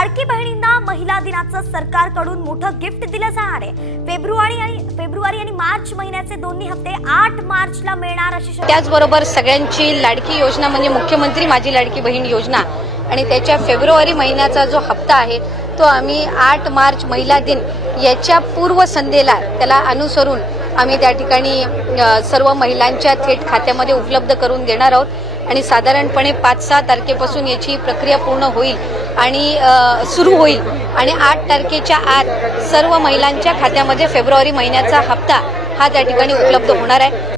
लाडकी बहिणींना महिला दिनाचं सरकारकडून मोठं गिफ्ट दिलं जाणार आहे। फेब्रुवारी आणि मार्च महिन्याचे दोन्ही हप्ते 8 मार्चला मिळणार अशी शक्यता। त्याचबरोबर सगळ्यांची लाडकी योजना म्हणजे मुख्यमंत्री माझी लाडकी बहीण योजना आणि त्याच्या फेब्रुवारी महिन्याचा जो हप्ता आहे तो आम्ही 8 मार्च महिला दिन याच्या पूर्व संध्येला त्याला अनुसरून आम्ही त्या ठिकाणी सर्व महिलांच्या थेट खात्यामध्ये उपलब्ध करून देणार आहोत आणि साधारणपणे 5-6 तारखेपासून याची प्रक्रिया पूर्ण होईल आणि सुरू होईल आणि 8 तारखेच्या आत सर्व महिलांच्या खात्यामध्ये फेब्रुवारी महिन्याचा हप्ता हा त्या ठिकाणी उपलब्ध होणार आहे।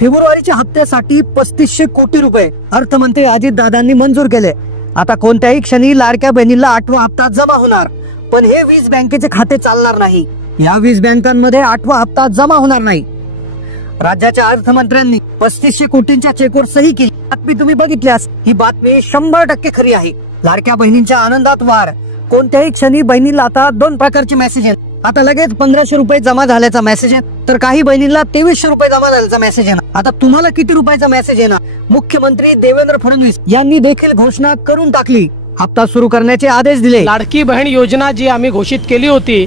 फेब्रुवारीच्या हप्त्यासाठी 3500 कोटी रुपये अर्थमंत्री अजितदादांनी मंजूर केले। आता कोणत्याही क्षणी लाडक्या बहिणीला 8वा हप्ता जमा होणार, पण हे 20 बँकेचे खाते चालणार नाही। या 20 बँकांमध्ये 8वा हप्ता जमा होणार नाही। राज्याच्या अर्थमंत्र्यांनी 3500 कोटींच्या चेकवर सही केली। बातमी तुम्ही बघितल्यास ही बातमी 100% खरी आहे। लाडक्या बहिणींच्या आनंदात वाढ। कोणत्याही क्षणी बहिणीला आता 2 प्रकारचे मेसेज आहेत। आता लगेच 1500 रुपये जमा झाल्याचा मेसेज आहे, तर काही बहिणींना 2300 रुपये जमा झाल्याचा मेसेज आहे। आता तुम्हाला किती रुपयाचा मेसेज आहे ना? मुख्यमंत्री देवेंद्र फडणवीस यांनी देखील घोषणा करून टाकली, हप्ता सुरू करण्याचे आदेश दिले। लाडकी बहीण योजना जी आम्ही घोषित केली होती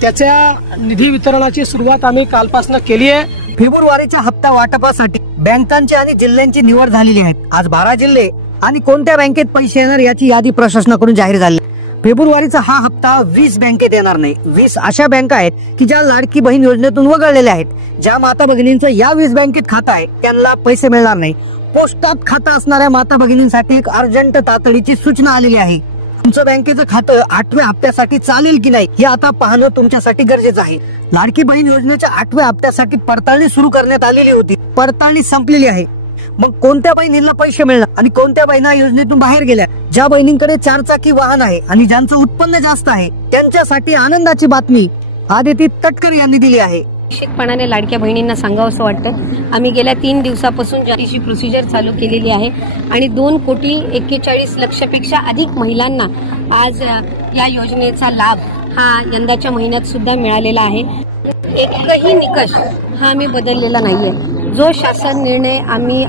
त्याच्या निधी वितरणाची सुरुवात आम्ही कालपासून केली आहे। फेब्रुवारीच्या हप्ता वाटपासाठी बँकांची आणि जिल्ह्यांची निवड झालेली आहे। आज 12 जिल्हे आणि कोणत्या बँकेत पैसे येणार याची यादी प्रशासनाकडून जाहीर झाली। फेब्रुवारीचा हा हप्ता 20 बँकेत येणार नाही। 20 अशा बँका आहेत की ज्या लाडकी बहीण योजनेतून वगळलेल्या आहेत। ज्या माता भगिनींचं या 20 बँकेत खातं आहे त्यांना पैसे मिळणार नाही। पोस्टात खातं असणाऱ्या माता भगिनींसाठी एक अर्जंट तातडीची सूचना आलेली आहे। तुमचं बँकेचं खातं 8व्या हप्त्यासाठी चालेल की नाही हे आता पाहणं तुमच्यासाठी गरजेचं आहे। लाडकी बहीण योजनेच्या 8व्या हप्त्यासाठी पडताळणी सुरू करण्यात आलेली होती, पडताळणी संपलेली आहे। मग कोणत्या बहिणींना पैसे मिळणार आणि कोणत्या बहिणी योजनेतून बाहेर गेल्या? ज्या बहिणींकडे 4 चाकी वाहन आहे आणि ज्यांचं उत्पन्न जास्त आहे त्यांच्यासाठी आनंदाची बातमी आदिती तटकर यांनी दिली आहे। निश्चितपणाने लाडक्या बहिणींना सांगावंसं वाटतं, आम्ही गेल्या 3 दिवसापासून ज्याची प्रोसिजर चालू केलेली आहे आणि 2,41,00,000पेक्षा अधिक महिलांना आज या योजनेचा लाभ हा यंदाच्या महिन्यात सुद्धा मिळालेला आहे। एकही निकष हा आम्ही बदललेला नाहीये। जो शासन निर्णय आम्ही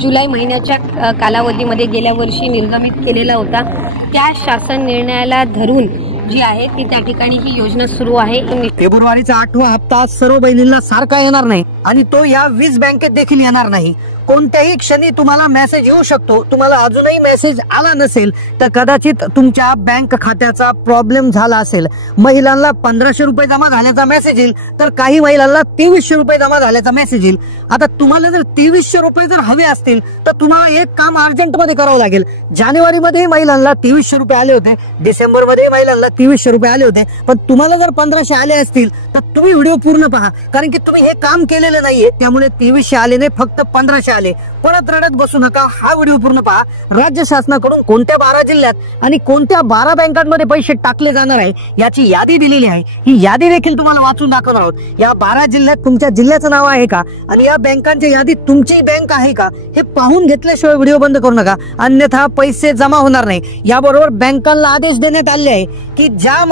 जुलै महिन्याच्या कालावधीमध्ये गेल्या वर्षी निर्गमित केलेला होता त्या शासन निर्णयाला धरून जी आहे ती त्या ठिकाणी ही योजना सुरू आहे। फेब्रुवारीचा 8वा हप्ता सर्व बहिणींना सारखा येणार नाही आणि तो या 20 बँकेत देखील येणार नाही। कोणत्याही क्षणी तुम्हाला मेसेज येऊ शकतो। तुम्हाला अजूनही मेसेज आला नसेल तर कदाचित तुमच्या बँक खात्याचा प्रॉब्लेम झाला असेल। महिलांना 1500 रुपये जमा झाल्याचा मेसेज येईल, तर काही महिलांना 2300 रुपये जमा झाल्याचा मेसेज येईल। आता तुम्हाला जर 2300 रुपये जर हवे असतील तर तुम्हाला एक काम अर्जंट मध्ये करावं लागेल। जानेवारी मध्ये महिलांना 2300 रुपये आले होते, डिसेंबर मध्ये महिलांना 2300 रुपये आले होते, पण तुम्हाला जर 1500 आले असतील तर तुम्ही व्हिडिओ पूर्ण पहा, कारण की तुम्ही हे काम केलेलं नाहीये। त्यामुळे 2300 आले नाही, फक्त 1500 आले। परत रडत बसू नका, हा व्हिडिओ पूर्ण पहा। राज्य शासनाकडून कोणत्या 12 जिल्ह्यात आणि कोणत्या 12 बँकांमध्ये पैसे टाकले जाणार आहे याची यादी दिलेली आहे। ही यादी देखील तुम्हाला वाचून दाखवणार आहोत। या 12 जिल्ह्यात तुमच्या जिल्ह्याचं नाव आहे का आणि या बँकांच्या यादीत तुमची बँक आहे का हे पाहून घेतल्याशिवाय व्हिडिओ बंद करू नका, अन्यथा पैसे जमा होणार नाही। याबरोबर बँकांना आदेश देण्यात आले आहे की ज्या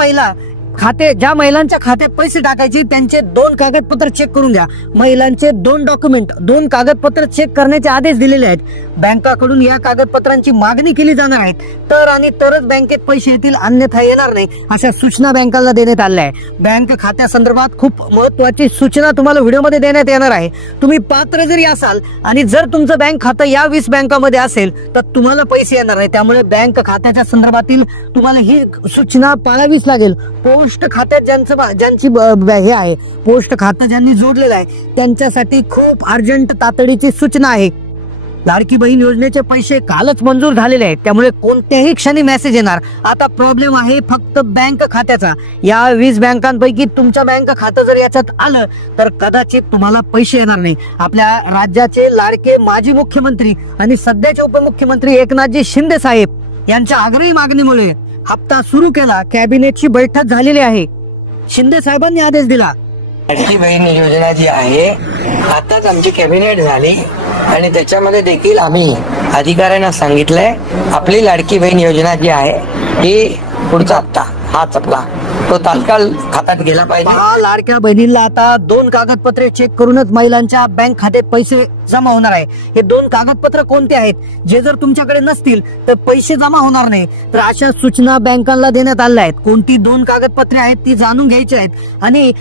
महिलांच्या खात्यात पैसे टाकायचे त्यांचे 2 कागदपत्र चेक करून द्या। महिलांचे 2 डॉक्युमेंट 2 कागदपत्र चेक करण्याचे आदेश दिलेले आहेत। बँकाकडून या कागदपत्रांची मागणी केली जाणार आहे तरच बँकेत पैसे येतील, अन्यथा येणार नाही, अशा सूचना बँकांना देण्यात आल्या आहे। बँक खात्यासंदर्भात खूप महत्त्वाची सूचना तुम्हाला व्हिडिओमध्ये देण्यात येणार आहे। तुम्ही पात्र जरी असाल आणि जर तुमचं बँक खातं या 20 बँकांमध्ये असेल तर तुम्हाला पैसे येणार नाही। त्यामुळे बँक खात्याच्या संदर्भातील तुम्हाला ही सूचना पाळावीच लागेल। पोस्ट खात्यात ज्यांची हे आहे, पोस्ट खातं ज्यांनी जोडलेलं आहे त्यांच्यासाठी खूप अर्जंट तातडीची सूचना आहे। लाडकी बहीण योजनेचे पैसे कालच मंजूर झालेले आहेत, त्यामुळे कोणत्याही क्षणी मेसेज येणार। आता प्रॉब्लेम आहे फक्त बँक खात्याचा। या 20 बँकांपैकी तुमच्या बँक खातं जर याच्यात आलं तर कदाचित तुम्हाला पैसे येणार नाही। आपल्या राज्याचे लाडके माजी मुख्यमंत्री आणि सध्याचे उपमुख्यमंत्री एकनाथजी शिंदे साहेब यांच्या आग्रही मागणीमुळे हप्ता सुरू केला। कॅबिनेटची बैठक झालेली आहे। शिंदे साहेबांनी आदेश दिला। लाडकी बहीण योजना जी आहे आताच आमची कॅबिनेट झाली आणि त्याच्यामध्ये देखील आम्ही अधिकाऱ्यांना सांगितलंय आपली लाडकी बहीण योजना जी आहे ही पुढचा हप्ता हाच आपला तो तात्काळ खात्यात गेला पाहिजे. लाडक्या बहिणींना आता 2 कागदपत्रे चेक करूनच महिलांच्या बँक खात्यात पैसे जमा होणार आहे. हे 2 कागदपत्र कोणते आहेत, जे जर तुमच्याकडे नसतील तर पैसे जमा होणार नाही. तर अशा सूचना बँकांना देण्यात आल्या आहेत. कोणती 2 कागदपत्रे आहेत ती जाणून घ्यायची आहेत. आणि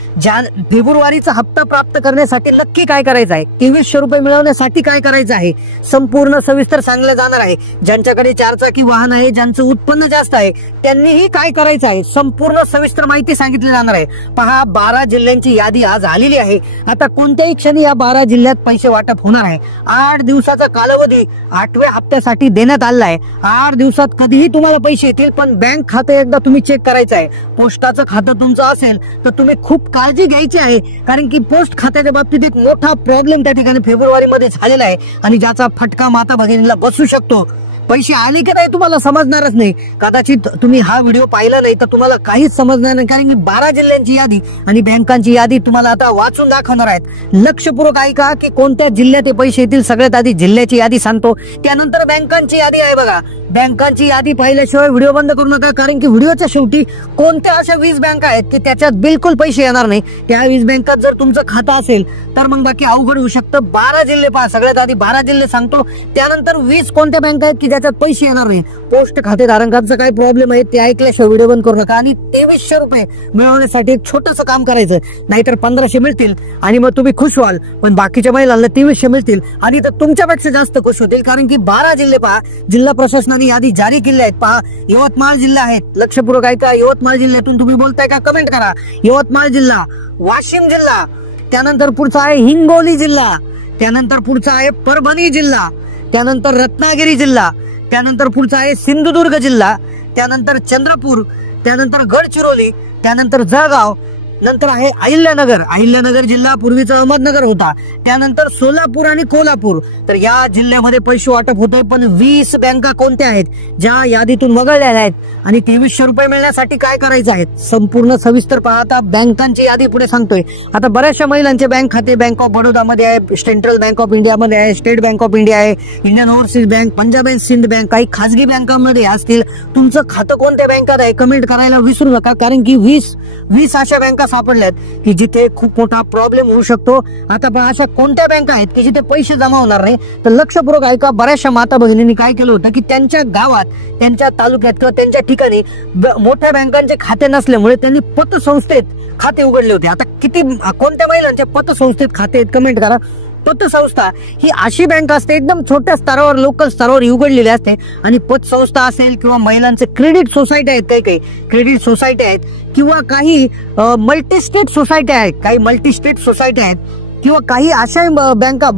फेब्रुवारीचा हप्ता प्राप्त करण्यासाठी नक्की काय करायचं आहे, 2300 रुपये मिळवण्यासाठी काय करायचं आहे, संपूर्ण सविस्तर सांगलं जाणार आहे. ज्यांच्याकडे 4 चाकी वाहन आहे, ज्यांचं उत्पन्न जास्त आहे, त्यांनीही काय करायचं आहे, संपूर्ण सविस्तर माहिती सांगितली जाणार आहे. पहा, 12 जिल्ह्यांची यादी आज आलेली आहे. आता कोणत्याही क्षणी या 12 जिल्ह्यात पैसे वाटप होणार आहे. 8 दिवसाचा कालावधी 8व्या हप्त्यासाठी देण्यात आला आहे. 8 दिवसात कधीही तुम्हाला पैसे येतील, पण बँक खाते एकदा तुम्ही चेक करायचं आहे. पोस्टाचं खातं तुमचं असेल तर तुम्ही खूप काळजी घ्यायची आहे, कारण की पोस्ट खात्याच्या बाबतीत एक मोठा प्रॉब्लेम त्या ठिकाणी फेब्रुवारीमध्ये झालेला आहे आणि ज्याचा फटका माता भगिनीला बसू शकतो. पैसे आले की नाही तुम्हाला समजणारच नाही. कदाचित तुम्ही हा व्हिडिओ पाहिला नाही तर तुम्हाला काहीच समजणार नाही, कारण की 12 जिल्ह्यांची यादी आणि बँकांची यादी तुम्हाला आता वाचून दाखवणार आहेत. लक्षपूर्वक ऐका की कोणत्या जिल्ह्यात पैसे येतील. सगळ्यात आधी जिल्ह्याची यादी सांगतो, त्यानंतर बँकांची यादी आहे. बघा, बँकांची यादी पाहिल्याशिवाय व्हिडिओ बंद करू नका, कारण की व्हिडिओच्या शेवटी कोणत्या अशा 20 बँका आहेत की त्याच्यात बिलकुल पैसे येणार नाही. त्या 20 बँकात जर तुमचं खातं असेल तर मग बाकी अवघड होऊ शकतं. 12 जिल्हे पहा, सगळ्यात आधी 12 जिल्हे सांगतो, त्यानंतर 20 कोणत्या बँका आहेत की ज्याच्यात पैसे येणार नाही. पोस्ट खातेधारकांचा काय प्रॉब्लेम आहे ते ऐकल्याशिवाय व्हिडिओ बंद करू नका. आणि 2300 रुपये मिळवण्यासाठी एक छोटंसं काम करायचं, नाहीतर 1500 मिळतील आणि मग तुम्ही खुश व्हाल, पण बाकीच्या महिलांना 2300 मिळतील आणि तर तुमच्यापेक्षा जास्त खुश होतील. कारण की 12 जिल्हे पहा, जिल्हा प्रशासनाने यादी जारी केली आहेत. पहा, यवतमाळ जिल्हा आहेत. लक्षपूर्वक ऐका, यवतमाळ जिल्ह्यातून तुम्ही बोलताय का कमेंट करा. यवतमाळ जिल्हा, वाशिम जिल्हा, त्यानंतर पुढचा आहे हिंगोली जिल्हा, त्यानंतर पुढचा आहे परभणी जिल्हा, त्यानंतर रत्नागिरी जिल्हा, त्यानंतर पुढचा आहे सिंधुदुर्ग जिल्हा, त्यानंतर चंद्रपूर, त्यानंतर गडचिरोली, त्यानंतर जळगाव, नंतर आहे अहिल्यानगर. अहिल्यानगर जिल्हा पूर्वीचा अहमदनगर होता. त्यानंतर सोलापूर आणि कोल्हापूर. तर या जिल्ह्यामध्ये पैसे वाटप होते. पण 20 बँका कोणत्या आहेत ज्या यादीतून वगळल्या आहेत आणि 2300 रुपये मिळण्यासाठी काय करायचं आहे, संपूर्ण सविस्तर पाहता बँकांची यादी पुढे सांगतोय. आता बऱ्याचशा महिलांचे बँक खाते बँक ऑफ बडोदामध्ये आहे, सेंट्रल बँक ऑफ इंडियामध्ये आहे, स्टेट बँक ऑफ इंडिया आहे, Indian overseas bank, Punjab and Sindh bank, काही खासगी बँकांमध्ये असतील. तुमचं खातं कोणत्या बँकात आहे कमेंट करायला विसरू नका, कारण की 20 अशा बँका सापडल्यात की जिथे खूप मोठा प्रॉब्लेम होऊ शकतो. आता पण अशा कोणत्या बँका आहेत की जिथे पैसे जमा होणार नाही, तर लक्षपूर्वक ऐका. बऱ्याचशा माता भगिनींनी काय केलं होतं की त्यांच्या गावात, त्यांच्या तालुक्यात किंवा त्यांच्या ठिकाणी मोठ्या बँकांचे खाते नसल्यामुळे त्यांनी पतसंस्थेत खाते उघडले होते. आता कोणत्या महिलांच्या पतसंस्थेत खाते आहेत कमेंट करा. पतसंस्था ही अशी बँक असते एकदम छोट्या स्तरावर, लोकल स्तरावर उघडलेली असते. आणि पतसंस्था असेल किंवा महिलांचे क्रेडिट सोसायटी आहेत, काही क्रेडिट सोसायटी आहेत किंवा काही मल्टीस्टेट सोसायटी आहेत, काही मल्टीस्टेट सोसायटी आहेत किंवा काही अशा बँका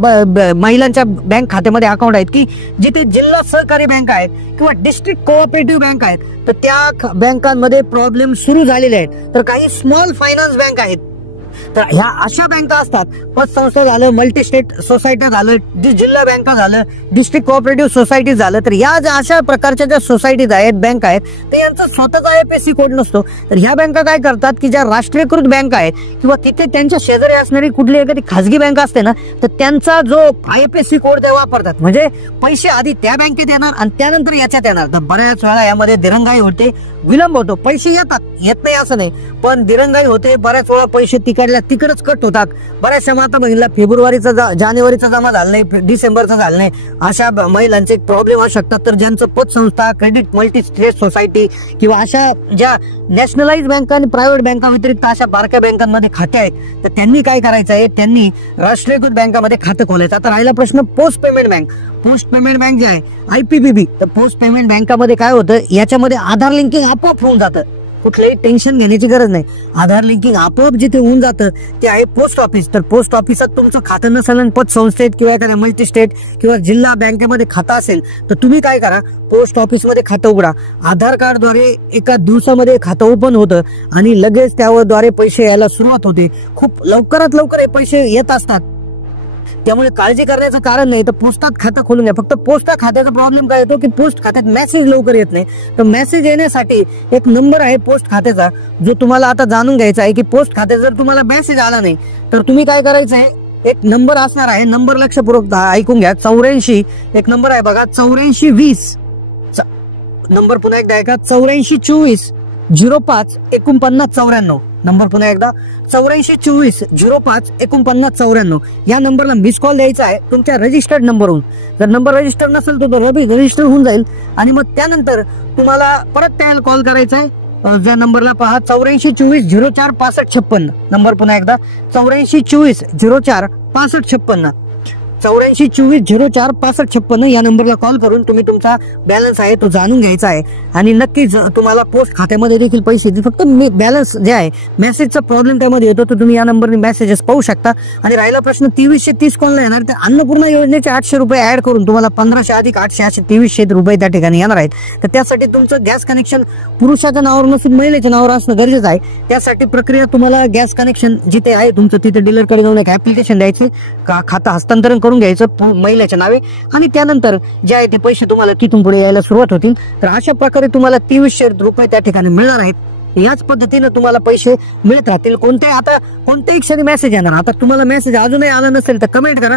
महिलांच्या बँक खात्यामध्ये अकाउंट आहेत की जिथे जिल्हा सहकारी बँक आहेत किंवा डिस्ट्रिक्ट कोऑपरेटिव्ह बँक आहेत. तर त्या बँकांमध्ये प्रॉब्लेम सुरू झालेले आहेत. तर काही स्मॉल फायनान्स बँक आहेत. तर ह्या अशा बँका असतात. पतसंस्था झालं, मल्टीस्टेट सोसायटी झालं, जिल्हा बँका झालं, डिस्ट्रिक्ट कोऑपरेटिव्ह सोसायटी झालं. तर या ज्या अशा प्रकारच्या ज्या सोसायटीज आहेत, बँक आहेत, तर यांचा स्वतःचा IFSC कोड नसतो. तर ह्या बँका काय करतात की ज्या राष्ट्रीयकृत बँका आहेत किंवा तिथे त्यांच्या शेजारी असणारी कुठली एखादी खासगी बँक असते ना, तर त्यांचा जो IFSC कोड ते वापरतात. म्हणजे पैसे आधी त्या बँकेत येणार आणि त्यानंतर याच्यात येणार. तर बऱ्याच वेळा यामध्ये दिरंगाई होते, विलंब होतो. पैसे येत नाही असं नाही, पण दिरंगाई होते. बऱ्याच वेळा पैसे तिकडच कट होतात. बऱ्याचशा माता महिला फेब्रुवारीचा जानेवारीचा जमा झाला नाही, डिसेंबरचा झाला नाही, अशा महिलांचे प्रॉब्लेम असू शकतात. तर ज्यांचं पतसंस्था, क्रेडिट मल्टीस्टेट सोसायटी किंवा अशा ज्या नॅशनलाइज बँका आणि प्रायव्हेट बँका व्यतिरिक्त अशा बारक्या बँकांमध्ये खाते आहेत, तर त्यांनी काय करायचं आहे, त्यांनी राष्ट्रीयकृत बँकामध्ये खातं खोलायचं. आता राहिला प्रश्न post payment bank. Post payment bank जे आहे IPPB, तर पोस्ट पेमेंट बँकामध्ये काय होतं, याच्यामध्ये आधार लिंकिंग आपोआप होऊन जातं. कुठलंही टेन्शन घेण्याची गरज नाही. आधार लिंकिंग आपोआप जिथे होऊन जातं ते आहे पोस्ट ऑफिस. तर पोस्ट ऑफिसात तुमचं खातं नसेल आणि पतसंस्थेत किंवा एखाद्या मल्टीस्टेट किंवा जिल्हा बँकेमध्ये खातं असेल, तर तुम्ही काय करा, पोस्ट ऑफिसमध्ये खातं उघडा. आधार कार्डद्वारे एका दिवसामध्ये खातं ओपन होतं आणि लगेच त्याद्वारे पैसे यायला सुरुवात होते. खूप लवकरात लवकर हे पैसे येत असतात. त्यामुळे काळजी करण्याचं कारण नाही. तर पोस्टात खातं खोलून घ्या. फक्त पोस्ट खात्याचा प्रॉब्लेम काय येतो की पोस्ट खात्यात मेसेज लवकर येत नाही. तर मेसेज येण्यासाठी एक नंबर आहे पोस्ट खात्याचा, जो तुम्हाला आता जाणून घ्यायचा आहे की पोस्ट खात्यात जर तुम्हाला मेसेज आला नाही तर तुम्ही काय करायचं आहे, एक नंबर असणार आहे. नंबर लक्षपूर्वक ऐकून घ्या. 84 एक नंबर आहे बघा, 8420. नंबर पुन्हा एकदा ऐका, 8424 8424 नंबर पुन्हा एकदा 8424 या नंबरला मिस कॉल द्यायचा आहे तुमच्या रजिस्टर्ड नंबरवरून. जर नंबर रजिस्टर नसेल तर तो रजिस्टर होऊन जाईल आणि मग त्यानंतर तुम्हाला परत त्याला कॉल करायचा आहे. ज्या नंबरला पहा 8424 नंबर पुन्हा एकदा 8424 8424 या नंबरला कॉल करून तुम्ही तुमचा बॅलन्स आहे तो जाणून घ्यायचा आहे. आणि नक्कीच तुम्हाला पोस्ट खात्यामध्ये देखील पैसे येतील. फक्त बॅलन्स जे आहे मेसेजचा प्रॉब्लेम त्यामध्ये येतो तर तुम्ही या नंबरने मेसेजेस पाहू शकता. आणि राहिला प्रश्न 2330 कॉलला येणार तर अन्नपूर्णा योजनेचे 800 रुपये ऍड करून तुम्हाला 1500 अधिक 800 असे 2300 रुपये त्या ठिकाणी येणार आहेत. तर त्यासाठी तुमचं गॅस कनेक्शन पुरुषाच्या नावावर नसून महिलेच्या नावावर असणं गरजेचं आहे. त्यासाठी प्रक्रिया तुम्हाला गॅस कनेक्शन जिथे आहे तुमचं तिथे डीलरकडे जाऊन एक ऍप्लिकेशन द्यायचं, खातं हस्तांतरण करून घ्यायचं महिलेच्या नावे आणि त्यानंतर जे आहे ते पैसे तुम्हाला तिथून पुढे यायला सुरुवात होतील. तर अशा प्रकारे तुम्हाला 2300 रुपये त्या ठिकाणी मिळणार आहेत. याच पद्धतीने तुम्हाला पैसे मिळत राहतील. कोणत्याही क्षणी मेसेज येणार. आता तुम्हाला मेसेज अजूनही आला नसेल तर कमेंट करा,